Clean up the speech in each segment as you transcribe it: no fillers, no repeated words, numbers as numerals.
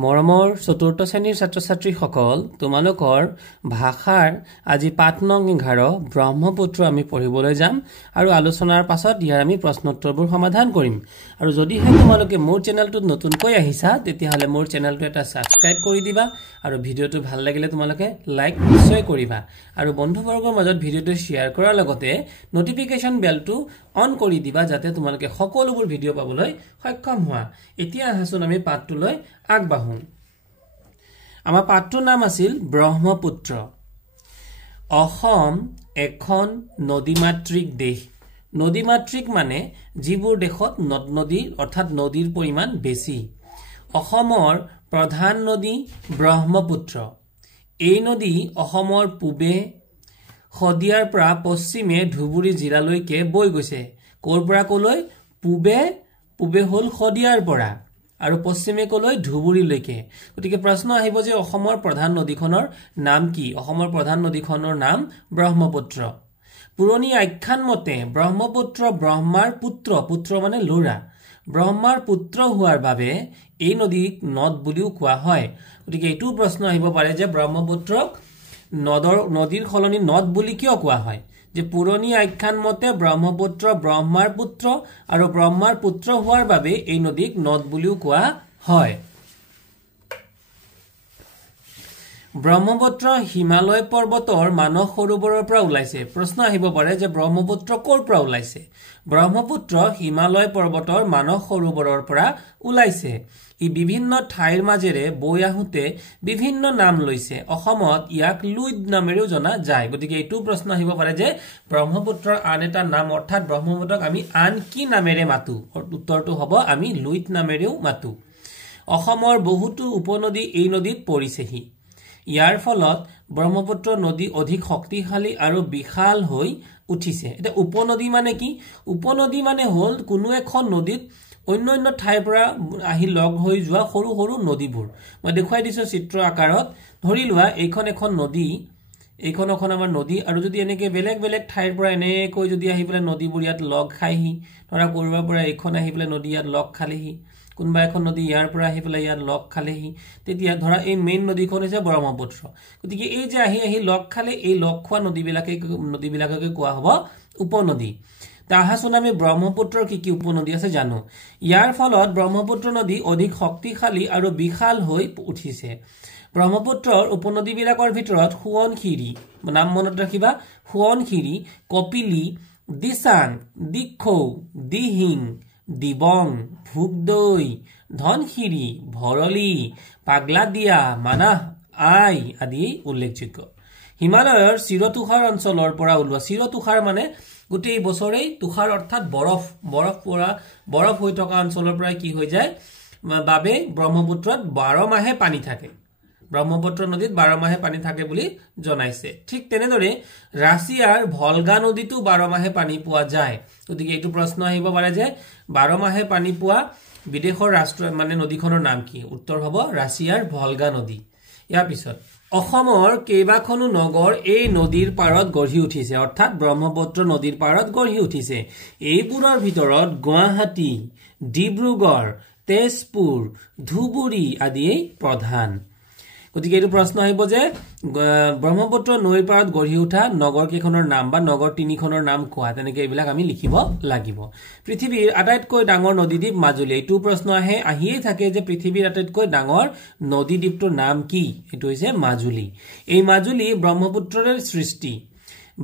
মৰমৰ চতুৰ্থ শ্ৰেণীৰ ছাত্ৰ-ছাত্ৰীসকল তোমালোকৰ ভাষাৰ আজি পাঠ নং 11 ব্ৰহ্মপুত্ৰ আমি পঢ়িবলৈ যাম আৰু আলোচনাৰ পাছত ইয়াৰ আমি প্ৰশ্নোত্তৰবোৰ সমাধান কৰিম আৰু যদিহে তোমালোকে মোৰ চেনেলটোত নতুনকৈ আহিছা তেতিয়াহলে মোৰ চেনেলটো এটা সাবস্ক্ৰাইব কৰি দিবা আৰু ভিডিওটো ভাল লাগিলে তোমালোকে লাইক নিশ্চয় কৰিবা আৰু বন্ধুবৰ্গৰ মাজত ভিডিওটো শেয়াৰ কৰাৰ লগতে নটিফিকেশন বেলটো অন কৰি দিবা যাতে তোমালোকে সকলোবোৰ ভিডিও পাবলৈ সক্ষম হোৱা এতিয়া আহাচোন আমি পাঠটোলৈ আগবাঢ়ো আমাৰ পাঠটোৰ নাম আছিল ব্ৰহ্মপুত্ৰ অসম এখন নদীমাতৃক দেশ নদীমাতৃক মানে যিবোৰ দেশত নদ-নদী অৰ্থাৎ নদীৰ পৰিমাণ বেছি অসমৰ প্ৰধান নদী ব্ৰহ্মপুত্ৰ এই নদী অসমৰ পূবে খদিয়াৰ পৰা পশ্চিমে ধুবুৰী জিলালৈকে বৈ গৈছে কৰ পৰা কলৈ পূবে হল খদিয়াৰ পৰা আৰু পশ্চিমে কলৈ ধুবুৰীলৈকে গতিকে প্ৰশ্ন আহিব যে অসমৰ প্ৰধান নদীখনৰ নাম কি অসমৰ প্ৰধান নদীখনৰ নাম ব্ৰহ্মপুত্ৰ পুৰণি আখ্যান মতে ব্ৰহ্মপুত্ৰ ব্ৰহ্মাৰ পুত্ৰ মানে লৰা ব্ৰহ্মাৰ পুত্ৰ হোৱাৰ বাবে এই নদীক নদ বুলিও কোৱা হয় গতিকে এইটো প্ৰশ্ন আহিব পাৰে যে ব্ৰহ্মপুত্ৰক নদীৰ খলনি নদ বুলি কিয় কোৱা হয় যে পুৰণি আখ্যান মতে ব্ৰহ্মপুত্ৰ ব্ৰহ্মাৰ পুত্ৰ আৰু ব্ৰহ্মাৰ পুত্ৰ হোৱাৰ বাবে এই নদীক নদ বুলিও কোৱা হয় ব্ৰহ্মপুত্ৰ হিমালয় পৰ্বতৰ মানস সৰোবৰৰ পৰা ওলাইছে প্ৰশ্ন আহিব পাৰে যে ব্ৰহ্মপুত্ৰ কৰ পৰা ওলাইছে ব্ৰহ্মপুত্ৰ হিমালয় পৰ্বতৰ মানস সৰোবৰৰ পৰা ওলাইছে ই বিভিন্ন ঠাইৰ মাজেৰে বৈ আহোতে বিভিন্ন নাম লৈছে অসমত ইয়াক লুইত নামেৰেও জনা যায় গতিকে এইটো প্ৰশ্ন আহিব পাৰে যে ব্ৰহ্মপুত্ৰৰ আন এটা নাম অৰ্থাৎ ব্ৰহ্মপুত্ৰক আমি আন কি নামেৰে মাতু উত্তৰটো হ'ব আমি লুইত নামেৰেও মাতু অসমৰ বহুতো উপনদী এই নদীত পৰিছেহি ইয়াৰ ফলত ব্ৰহ্মপুত্ৰ নদী অধিক শক্তিশালী আৰু বিশাল হৈ উঠিছে এটা উপনদী মানে কি উপনদী মানে হল কোনো এখন নদীত অন্য ঠাইৰ পৰা আহি লগ হৈ যোৱা সৰু সৰু নদীবোৰ মই দেখুৱাই দিছো চিত্ৰ আকাৰত ধৰি লোৱা এইখন এখন নদী এইখন আমাৰ নদী আৰু যদি এনেকে বেলেগ ঠাইৰ পৰা এনেকৈ যদি আহি পেলাই নদীবোৰ ইয়াত লগ খাইহি ধৰা কৰবাৰ পৰা এইখন আহি পেলাই নদী ইয়াত লগ খালেহি কোনবা এখন নদী ইয়াৰ পৰা আহি পেলাই ইয়াত লগ খালেহি তেতিয়া ধৰা এই মেইন নদীখন হৈছে ব্ৰহ্মপুত্ৰ গতিকে এই যে আহি লগ খালে এই লগ খোৱা নদীবিলাককে কোৱা হ'ব উপনদী তাহাচোন আমি ব্ৰহ্মপুত্ৰৰ কি উপনদী আছে জানো ইয়াৰ ফলত ব্ৰহ্মপুত্ৰ নদী অধিক শক্তিশালী আৰু বিশাল হৈ উঠিছে ব্ৰহ্মপুত্ৰৰ উপনদীবিলাকৰ ভিতৰত সোৱণশিৰি নাম মনত ৰাখিবা সোৱণশিৰি কপিলী দিচাং দিখৌ দিহিং দিবং ভোগদৈ ধনশিৰি ভৰলী পাগলাদিয়া মানাহ আই আদি উল্লেখযোগ্য হিমালয়ৰ চিৰতুষাৰ অঞ্চলৰ পৰা ওলোৱা চিৰতুষাৰ মানে গোটেই বছৰেই তুষাৰ অৰ্থাৎ বৰফ হৈ থকা অঞ্চলৰ পৰা কি হৈ যায় বাবে ব্ৰহ্মপুত্ৰত 12 মাহে পানী থাকে ব্ৰহ্মপুত্ৰ নদীত 12 মাহে পানী থাকে বুলি জনাইছে ঠিক তেনেদৰে ৰাছিয়াৰ ভলগা নদীতো 12 মাহে পানী পোৱা যায় গতিকে এইটো প্ৰশ্ন আহিব পাৰে যে 12 মাহে পানী পোৱা বিদেশৰ ৰাষ্ট্ৰ মানে নদীখনৰ নাম কি উত্তৰ হ'ব ৰাছিয়াৰ ভলগা নদী ইয়াৰ পিছত অসমৰ কেইবাখনো নগৰ এই নদীৰ পাৰত গঢ়ি উঠিছে অৰ্থাৎ ব্ৰহ্মপুত্ৰ নদীৰ পাৰত গঢ়ি উঠিছে এইবোৰৰ ভিতৰত গুৱাহাটী ডিব্ৰুগড় তেজপুৰ ধুবুৰী আদি প্ৰধান গতিকে এইটো প্ৰশ্ন আহিব যে ব্ৰহ্মপুত্ৰ নৈৰ পাৰত গঢ়ি উঠা নগৰ কেইখনৰ নাম বা নগৰ তিনিখনৰ নাম কোৱা তেনেকৈ এইবিলাক আমি লিখিব লাগিব পৃথিৱীৰ আটাইতকৈ ডাঙৰ নদীদ্বীপ মাজুলী এইটো প্ৰশ্ন আহিয়ে থাকে যে পৃথিৱীৰ আটাইতকৈ ডাঙৰ নদীদ্বীপটোৰ নাম কি এইটো হৈছে মাজুলী এই মাজুলী ব্ৰহ্মপুত্ৰৰে সৃষ্টি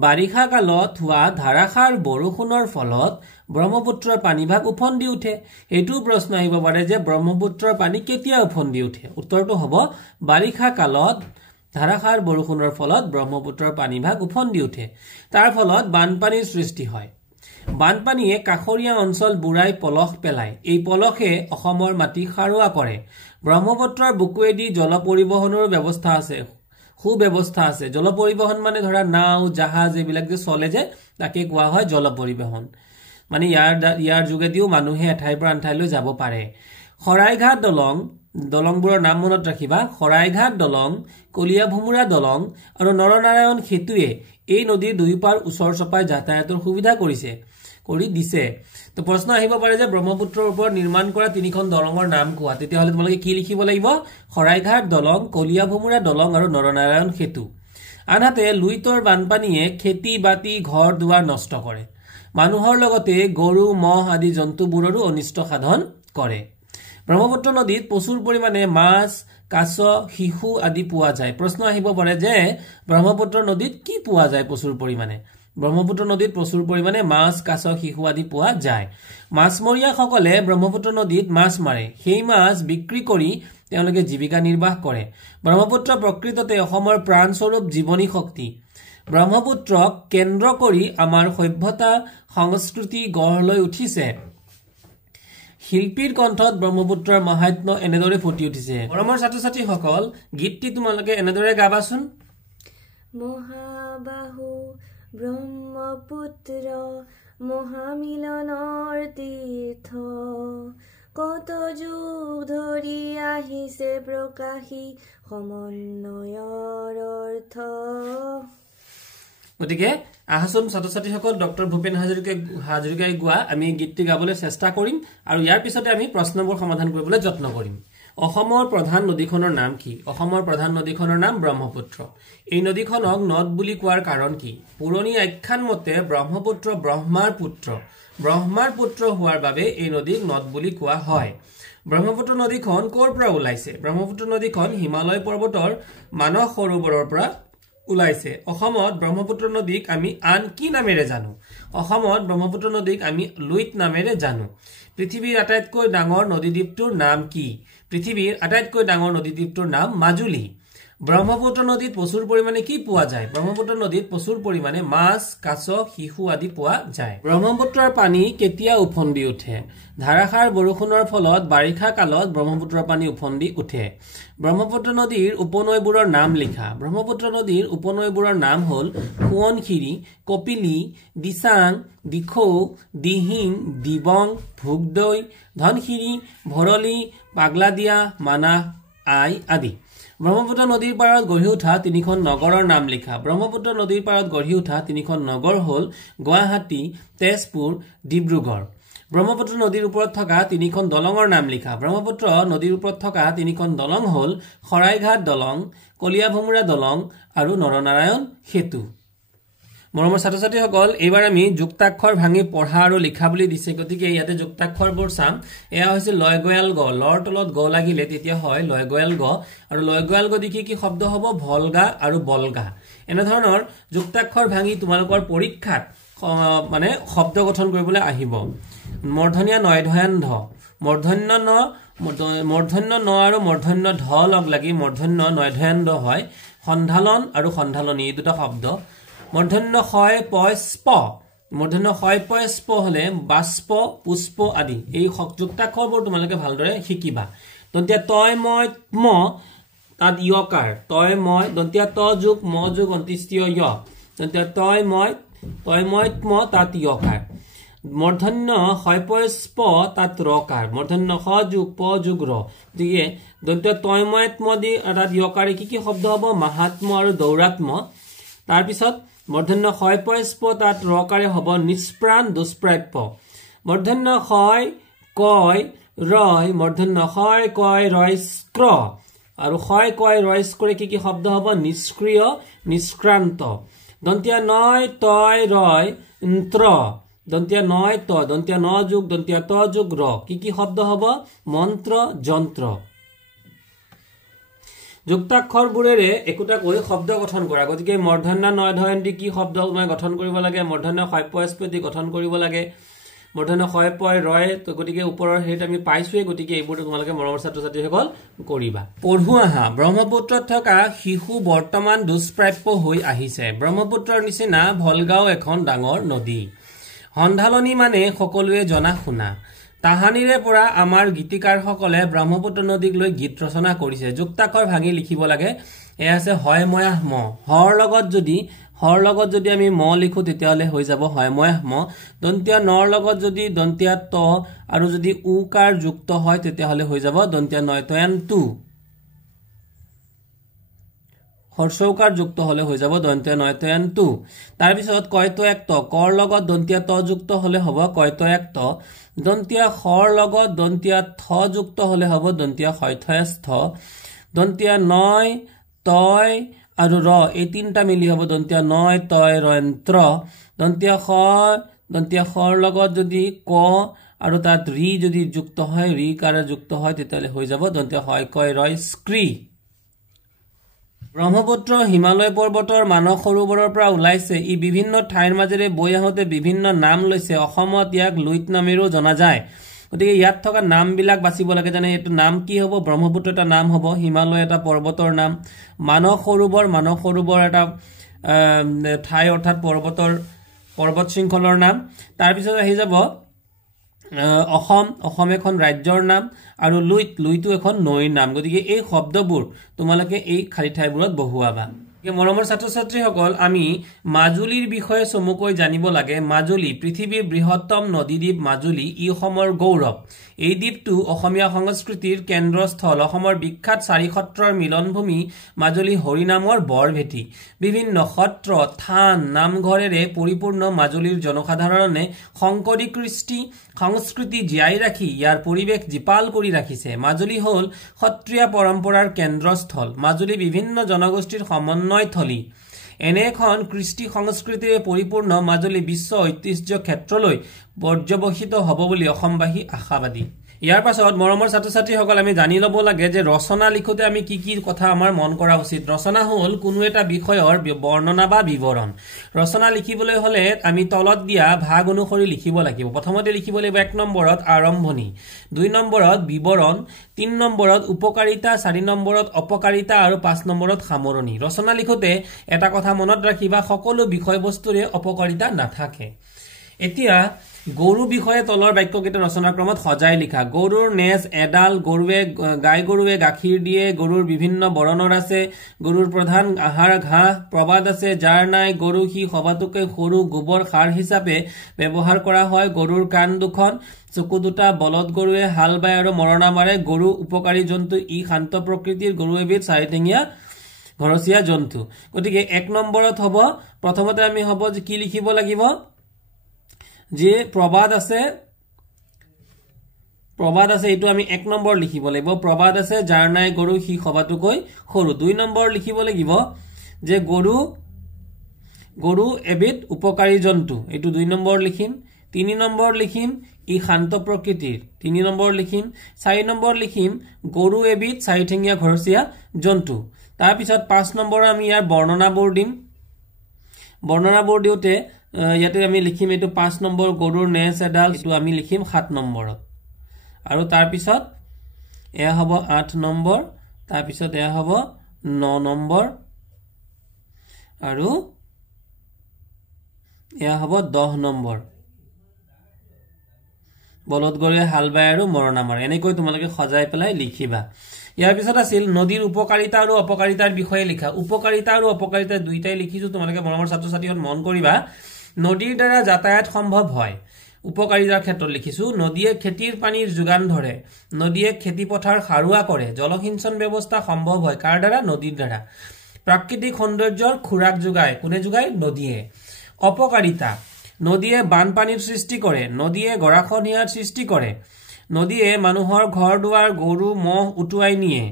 বাৰিষা কালত হোৱা ধাৰাসাৰ বৰষুণৰ ফলত ব্ৰহ্মপুত্ৰৰ পানীভাগ উফন্দি উঠে এইটো প্ৰশ্ন আহিব পাৰে যে ব্ৰহ্মপুত্ৰৰ পানী কেতিয়া উফন্দি উঠে উত্তৰটো হ'ব বাৰিষা কালত ধাৰাসাৰ বৰষুণৰ ফলত ব্ৰহ্মপুত্ৰৰ পানীভাগ উফন্দি উঠে তাৰ ফলত বানপানীৰ সৃষ্টি হয় বানপানীয়ে কাষৰীয়া অঞ্চল বুৰাই পলস পেলায় এই পলসে অসমৰ মাটি সাৰুৱা কৰে ব্ৰহ্মপুত্ৰৰ বুকুৱেদি জল পৰিবহণৰ ব্যৱস্থা আছে সুব্যৱস্থা আছে জল পৰিবহণ মানে ধৰা নাও জাহাজ এইবিলাক যে চলে যে তাকে কোৱা হয় জল পৰিবহণ মানে ইয়াৰ যোগেদিও মানুহে এঠাইৰ পৰা আন ঠাইলৈ যাব পাৰে খৰাইঘাট দলংবোৰৰ নাম মনত ৰাখিবা খৰাইঘাট দলং কলিয়া ভুমুৰা দলং আৰু নৰনাৰায়ণ সেতুৱে এই নদীৰ দুয়োপাৰ ওচৰ চপাই যাতায়াতৰ সুবিধা কৰিছে কৰি দিছে তো প্ৰশ্ন আহিব পাৰে যে ব্ৰহ্মপুত্ৰৰ ওপৰত নিৰ্মাণ কৰা তিনিখন দলঙৰ নাম কোৱা তেতিয়াহলে তোমালোকে কি লিখিব লাগিব খৰাইঘাট দলং কলিয়া ভমুৰা দলং আৰু নৰনাৰায়ণ সেতু আনহাতে লুইতৰ বানপানীয়ে খেতি বাতি ঘৰ দুৱাৰ নষ্ট কৰে মানুহৰ লগতে গৰু মহ আদি জন্তুবোৰৰো অনিষ্ট সাধন কৰে ব্ৰহ্মপুত্ৰ নদীত প্ৰচুৰ পৰিমাণে মাছ কাছ শিশু আদি পোৱা যায় প্ৰশ্ন আহিব পাৰে যে ব্ৰহ্মপুত্ৰ নদীত কি পোৱা যায় প্ৰচুৰ পৰিমাণে ব্ৰহ্মপুত্ৰ নদীত প্ৰচুৰ পৰিমাণে মাছ কাছ শিশু আদি পোৱা যায় মাছমৰীয়াসকলে ব্ৰহ্মপুত্ৰ নদীত মাছ মাৰে সেই মাছ বিক্ৰী কৰি তেওঁলোকে জীৱিকা নিৰ্বাহ কৰে ব্ৰহ্মপুত্ৰ প্ৰকৃততে অসমৰ প্ৰাণস্বৰূপ জীৱনী শক্তি ব্ৰহ্মপুত্ৰক কেন্দ্ৰ কৰি আমাৰ সভ্যতা সংস্কৃতি গঢ় লৈ উঠিছে শিল্পীৰ কণ্ঠত ব্ৰহ্মপুত্ৰৰ মাহাত্ম্য এনেদৰে ফুটি উঠিছে মৰমৰ ছাত্ৰ ছাত্ৰীসকল গীতটি তোমালোকে এনেদৰে গাবাচোন মহাবাহু ব্ৰহ্মপুত্ৰ মহামিলনৰ তীৰ্থ কত যুগ ধৰি আহিছে প্ৰকাশী সমন্বয়ৰ অৰ্থ গতিকে আহাচোন ছাত্ৰ ছাত্ৰীসকল ডক্টৰ ভূপেন হাজৰিকাই গোৱা আমি গীতটি গাবলৈ চেষ্টা কৰিম আৰু ইয়াৰ পিছতে আমি প্ৰশ্নবোৰ সমাধান কৰিবলৈ যত্ন কৰিম অসমৰ প্ৰধান নদীখনৰ নাম কি অসমৰ প্ৰধান নদীখনৰ নাম ব্ৰহ্মপুত্ৰ এই নদীখনক নদ বুলি কোৱাৰ কাৰণ কি পুৰণি আখ্যান মতে ব্ৰহ্মপুত্ৰ ব্ৰহ্মাৰ পুত্ৰ হোৱাৰ বাবে এই নদীক নদ বুলি কোৱা হয় ব্ৰহ্মপুত্ৰ নদীখন ক'ৰ পৰা ওলাইছে ব্ৰহ্মপুত্ৰ নদীখন হিমালয় পৰ্বতৰ মানস সৰোবৰৰ পৰা ওলাইছে অসমত ব্ৰহ্মপুত্ৰ নদীক আমি আন কি নামেৰে জানো অসমত ব্ৰহ্মপুত্ৰ নদীক আমি লুইত নামেৰে জানো পৃথিৱীৰ আটাইতকৈ ডাঙৰ নদীদ্বীপটোৰ নাম কি পৃথিৱীৰ আটাইতকৈ ডাঙৰ নদীদ্বীপটোৰ নাম মাজুলী ব্ৰহ্মপুত্ৰ নদীত প্ৰচুৰ পৰিমাণে কি পোৱা যায় ব্ৰহ্মপুত্ৰ নদীত প্ৰচুৰ পৰিমাণে মাছ কাছ শিশু আদি পোৱা যায় ব্ৰহ্মপুত্ৰৰ পানী কেতিয়া উফন্দি উঠে ধাৰাসাৰ বৰষুণৰ ফলত বাৰিষা কালত ব্ৰহ্মপুত্ৰৰ পানী উফন্দি উঠে ব্ৰহ্মপুত্ৰ নদীৰ উপনৈবোৰৰ নাম লিখা ব্ৰহ্মপুত্ৰ নদীৰ উপনৈবোৰৰ নাম হ'ল সোৱণশিৰি কপিলি দিচাং দিখৌ দিহিং দিবং ভোগদৈ ধনশিৰি ভৰলী পাগলাদিয়া মানাহ আই আদি ব্ৰহ্মপুত্ৰ নদীৰ পাৰত গঢ়ি উঠা তিনিখন নগৰৰ নাম লিখা ব্ৰহ্মপুত্ৰ নদীৰ পাৰত গঢ়ি উঠা তিনিখন নগৰ হ'ল গুৱাহাটী তেজপুৰ ডিব্ৰুগড় ব্ৰহ্মপুত্ৰ নদীৰ ওপৰত থকা তিনিখন দলঙৰ নাম লিখা ব্ৰহ্মপুত্ৰ নদীৰ ওপৰত থকা তিনিখন দলং হ'ল খৰাইঘাট দলং কলিয়া ভমুৰা দলং আৰু নৰনাৰায়ণ সেতু মৰমৰ ছাত্ৰ ছাত্ৰীসকল এইবাৰ আমি যুক্তাক্ষৰ ভাঙি পঢ়া আৰু লিখা বুলি দিছে গতিকে ইয়াতে যুক্তাক্ষৰবোৰ চাম এয়া হৈছে লয় গয়াল গ লৰ তলত গ লাগিলে তেতিয়া হয় লয় গয়াল গ আৰু লয় গয়াল গ দেখি কি শব্দ হ'ব ভলগা আৰু বলগা এনে ধৰণৰ যুক্তাক্ষৰ ভাঙি তোমালোকৰ পৰীক্ষাত মানে শব্দ গঠন কৰিবলৈ আহিব মূৰ্ধন্য নয়ধয়ান ধ মূৰ্ধন্য ন আৰু মূৰ্ধন্য ধ লগ লাগি মূৰ্ধন্য নয়ধয়ান দ হয় সন্ধালন আৰু সন্ধালনী এই দুটা শব্দ মূৰ্ধন্য হয় পয় স্প মূৰ্ধন্য হয় পয় স্প হলে বাষ্প পুষ্প আদি এই যুক্তাক্ষৰবোৰ তোমালোকে ভালদৰে শিকিবা দন্তিয়া তয় মই ম তাত ইয়কাৰ তয় মই দন্তিয়া ত যোগ ম যোগ অন্ত্যেষ্টিয় য় দন্তিয়া তয় মই ম তাত ইয়কাৰ মূৰ্ধন্য হয় পয় স্প তাত ৰকাৰ মূৰ্ধন্য হ যোগ প যোগ ৰ গতিকে দন্তিয়া তয় মই ম দি তাত ইয়কাৰে কি শব্দ হ'ব মাহাত্ম আৰু দৌৰাত্ম তাৰপিছত মূৰ্ধন্য হয় পয় স্প তাত ৰকাৰে হ'ব নিষ্প্ৰাণ দুষ্প্ৰাপ্য মূৰ্ধন্য হয় কয় ৰয় মূৰ্ধন্য হয় কয় ৰয় স্ক্ৰ আৰু হয় কয় ৰয় স্ক্ৰে কি শব্দ হ'ব নিষ্ক্ৰিয় নিষ্ক্ৰান্ত দন্তিয়া নয় তয় ৰয় ন্ত্ৰ দন্তিয়া নয় ত দন্তিয়া ন যোগ দন্তিয়া ত যোগ ৰ কি শব্দ হ'ব মন্ত্ৰ যন্ত্ৰ যুক্তাক্ষৰবোৰেৰে একোটাকৈ শব্দ গঠন কৰা গতিকে মূৰ্ধন্য নয়ধয়ান দি কি শব্দ গঠন কৰিব লাগে মূৰ্ধন্য হয়পস্প দি গঠন কৰিব লাগে মূৰ্ধন্য হয়পয় ৰয় গতিকে ওপৰৰ হেৰিত আমি পাইছোৱে গতিকে এইবোৰ তোমালোকে মৰমৰ ছাত্ৰ ছাত্ৰীসকল কৰিবা পঢ়ুৱা ব্ৰহ্মপুত্ৰত থকা শিশু বৰ্তমান দুষ্প্ৰাপ্য হৈ আহিছে ব্ৰহ্মপুত্ৰৰ নিচিনা ভলগাঁও এখন ডাঙৰ নদী সন্ধালনী মানে সকলোৱে জনা শুনা তাহানিৰে পৰা আমাৰ গীতিকাৰসকলে ব্ৰহ্মপুত্ৰ নদীক লৈ গীত ৰচনা কৰিছে যুক্তাক্ষৰ ভাঙি লিখিব লাগে এ আছে হয় ময়াহ ম হৰ লগত যদি আমি ম লিখো তেতিয়াহলে হৈ যাব হয় ময়াহ ম দন্তিয়া নৰ লগত যদি দন্তিয়া ত আৰু যদি উকাৰ যুক্ত হয় তেতিয়াহলে হৈ যাব দন্তিয়া নয়তয়ান তু হৰ্ষৌকাৰ যুক্ত হলে হৈ যাব দন্তীয় নয়তয়ান টু তাৰ পিছত কয়টো এক ত কৰ লগত দন্তীয় ত যুক্ত হলে হ'ব কয়টো এক ত দন্তীয় খৰ লগত দন্তীয় থ যুক্ত হলে হ'ব দন্তীয় হয়থয়স্থ দন্তীয় নয় তয় আৰু ৰ এই তিনটা মিলি হ'ব দন্তীয় নয় তয় ৰন্ত্ৰ দন্তীয় খৰ লগত যদি ক আৰু তাত ৰি যদি যুক্ত হয় ৰি কাৰে যুক্ত হয় তেতিয়ালে হৈ যাব দন্তীয় হয় কয় ৰয় স্ক্ৰী ব্ৰহ্মপুত্ৰ হিমালয় পৰ্বতৰ মানস সৰোবৰৰ পৰা ওলাইছে ই বিভিন্ন ঠাইৰ মাজেৰে বৈ আহোঁতে বিভিন্ন নাম লৈছে অসমত ইয়াক লুইত নামেৰেও জনা যায় গতিকে ইয়াত থকা নামবিলাক বাছিব লাগে জানে এইটো নাম কি হ'ব ব্ৰহ্মপুত্ৰ এটা নাম হ'ব হিমালয় এটা পৰ্বতৰ নাম মানস সৰোবৰ এটা ঠাই অৰ্থাৎ পৰ্বত শৃংখলৰ নাম তাৰ পিছত আহি যাব অসম এখন ৰাজ্যৰ নাম আৰু লুইটো এখন নৈৰ নাম গতিকে এই শব্দবোৰ তোমালোকে এই খালি ঠাইবোৰত বহুৱাবা মৰমৰ ছাত্ৰ ছাত্ৰীসকল আমি মাজুলীৰ বিষয়ে চমুকৈ জানিব লাগে মাজুলী পৃথিৱীৰ বৃহত্তম নদীদ্বীপ মাজুলী ই অসমৰ গৌৰৱ এই দ্বীপটো অসমীয়া সংস্কৃতিৰ কেন্দ্ৰস্থল অসমৰ বিখ্যাত চাৰি সত্ৰৰ মিলনভূমি মাজুলী হৰিনামৰ বৰভেটি বিভিন্ন সত্ৰ থান নামঘৰেৰে পৰিপূৰ্ণ মাজুলীৰ জনসাধাৰণে শংকৰী কৃষ্টি সংস্কৃতি জীয়াই ৰাখি ইয়াৰ পৰিৱেশ জীপাল কৰি ৰাখিছে মাজুলী হ'ল সত্ৰীয়া পৰম্পৰাৰ কেন্দ্ৰস্থল মাজুলী বিভিন্ন জনগোষ্ঠীৰ সমন্বয়থলী এনে এখন কৃষ্টি সংস্কৃতিৰে পৰিপূৰ্ণ মাজুলী বিশ্ব ঐতিহ্য ক্ষেত্ৰলৈ পৰ্যবেক্ষিত হ'ব বুলি অসমবাসী আশাবাদী ইয়াৰ পাছত মৰমৰ ছাত্ৰ ছাত্ৰীসকল আমি জানি ল'ব লাগে যে ৰচনা লিখোতে আমি কি কি কথা আমাৰ মন কৰা উচিত ৰচনা হ'ল কোনো এটা বিষয়ৰ বৰ্ণনা বা বিৱৰণ ৰচনা লিখিবলৈ হলে আমি তলত দিয়া ভাগ অনুসৰি লিখিব লাগিব প্ৰথমতে লিখিব লাগিব 1 নম্বৰত আৰম্ভণি 2 নম্বৰত বিৱৰণ 3 নম্বৰত উপকাৰিতা 4 নম্বৰত অপকাৰিতা আৰু 5 নম্বৰত সামৰণি ৰচনা লিখোতে এটা কথা মনত ৰাখিবা সকলো বিষয়বস্তুৰে অপকাৰিতা নাথাকে এতিয়া গৰু বিষয়ে তলৰ বাক্যকেইটা ৰচনা ক্ৰমত সজাই লিখা গৰুৰ নেজ এডাল গাই গৰুৱে গাখীৰ দিয়ে গৰুৰ বিভিন্ন বৰণৰ আছে গৰুৰ প্ৰধান আহাৰ ঘাঁহ প্ৰবাদ আছে যাৰ নাই গৰু সি সবাতোকৈ সৰু গোবৰ সাৰ হিচাপে ব্যৱহাৰ কৰা হয় গৰুৰ কাণ দুখন চকু দুটা বলদ গৰুৱে হাল বায় আৰু মৰণা মাৰে গৰু উপকাৰী জন্তু ই শান্ত প্ৰকৃতিৰ গৰু এবিধ চাৰিঠেঙীয়া ঘৰচীয়া জন্তু গতিকে 1 নম্বৰত হ'ব প্ৰথমতে আমি হ'ব যে কি লিখিব লাগিব যে প্ৰবাদ আছে এইটো আমি 1 নম্বৰ লিখিব লাগিব প্ৰবাদ আছে যাৰ নাই গৰু সি সবাতোকৈ সৰু 2 নম্বৰ লিখিব লাগিব যে গৰু এবিধ উপকাৰী জন্তু এইটো 2 নম্বৰ লিখিম 3 নম্বৰ লিখিম ই শান্ত প্ৰকৃতিৰ 3 নম্বৰ লিখিম 4 নম্বৰ লিখিম গৰু এবিধ চাৰিঠেঙীয়া ঘৰচীয়া জন্তু তাৰ পিছত 5 নম্বৰ আমি ইয়াৰ বৰ্ণনাবোৰ দিম বৰ্ণনাবোৰ দিওতে ইয়াতে আমি লিখিম এইটো 5 নম্বৰ গৰুৰ নেজ এডাল এইটো আমি লিখিম 7 নম্বৰত আৰু তাৰ পিছত এয়া হ'ব 8 নম্বৰ তাৰ পিছত এয়া হ'ব 9 নম্বৰ আৰু এয়া হ'ব 10 নম্বৰ বলদ গৰুৱে হাল বায় আৰু মৰণা মাৰে এনেকৈ তোমালোকে সজাই পেলাই লিখিবা ইয়াৰ পিছত আছিল নদীৰ উপকাৰিতা আৰু অপকাৰিতাৰ বিষয়ে লিখা উপকাৰিতা আৰু অপকাৰিতা দুইটাই লিখিছো তোমালোকে মৰমৰ ছাত্ৰ ছাত্ৰীহঁত মন কৰিবা নদীৰ দ্বাৰা যাতায়াত সম্ভৱ হয় উপকাৰিতাৰ ক্ষেত্ৰত লিখিছো নদীয়ে খেতিৰ পানীৰ যোগান ধৰে নদীয়ে খেতি পথাৰ সাৰুৱা কৰে জলসিঞ্চন ব্যৱস্থা সম্ভৱ হয় কাৰ দ্বাৰা নদীৰ দ্বাৰা প্ৰাকৃতিক সৌন্দৰ্যৰ খুৰাক যোগায় কোনে যোগায় নদীয়ে অপকাৰিতা নদীয়ে বানপানীৰ সৃষ্টি কৰে নদীয়ে গৰাখহনীয়াৰ সৃষ্টি কৰে নদীয়ে মানুহৰ ঘৰ দুৱাৰ গৰু মহ উটুৱাই নিয়ে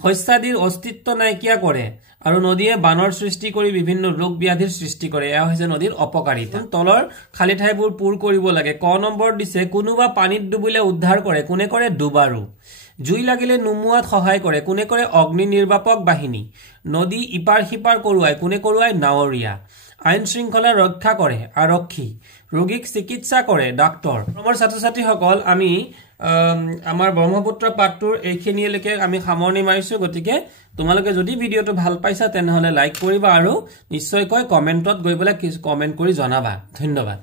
শস্যাদিৰ অস্তিত্ব নাইকিয়া কৰে আৰু নদীয়ে বানৰ সৃষ্টি কৰি বিভিন্ন ৰোগ ব্যাধিৰ সৃষ্টি কৰে এয়া হৈছে নদীৰ অপকাৰিতা তলৰ খালি ঠাইবোৰ পূৰ কৰিব লাগে ক নম্বৰ দিছে কোনোবা পানীত ডুবিলে উদ্ধাৰ কৰে কোনে কৰে ডুবাৰু জুই লাগিলে নুমুৱাত সহায় কৰে কোনে কৰে অগ্নি নিৰ্বাপক বাহিনী নদী ইপাৰ সিপাৰ কৰোৱায় কোনে কৰোৱায় নাৱৰীয়া আইন শৃংখলা ৰক্ষা কৰে আৰক্ষী ৰোগীক চিকিৎসা কৰে ডাক্তৰ আমাৰ ছাত্ৰ ছাত্ৰীসকল আমি আমাৰ ব্ৰহ্মপুত্ৰ পাঠটোৰ এইখিনিলৈকে আমি সামৰণি মাৰিছো গতিকে তোমালোকে যদি ভিডিওটো ভাল পাইছা তেনেহলে লাইক কৰিবা আৰু নিশ্চয়কৈ কমেন্টত গৈ পেলাই কমেন্ট কৰি জনাবা ধন্যবাদ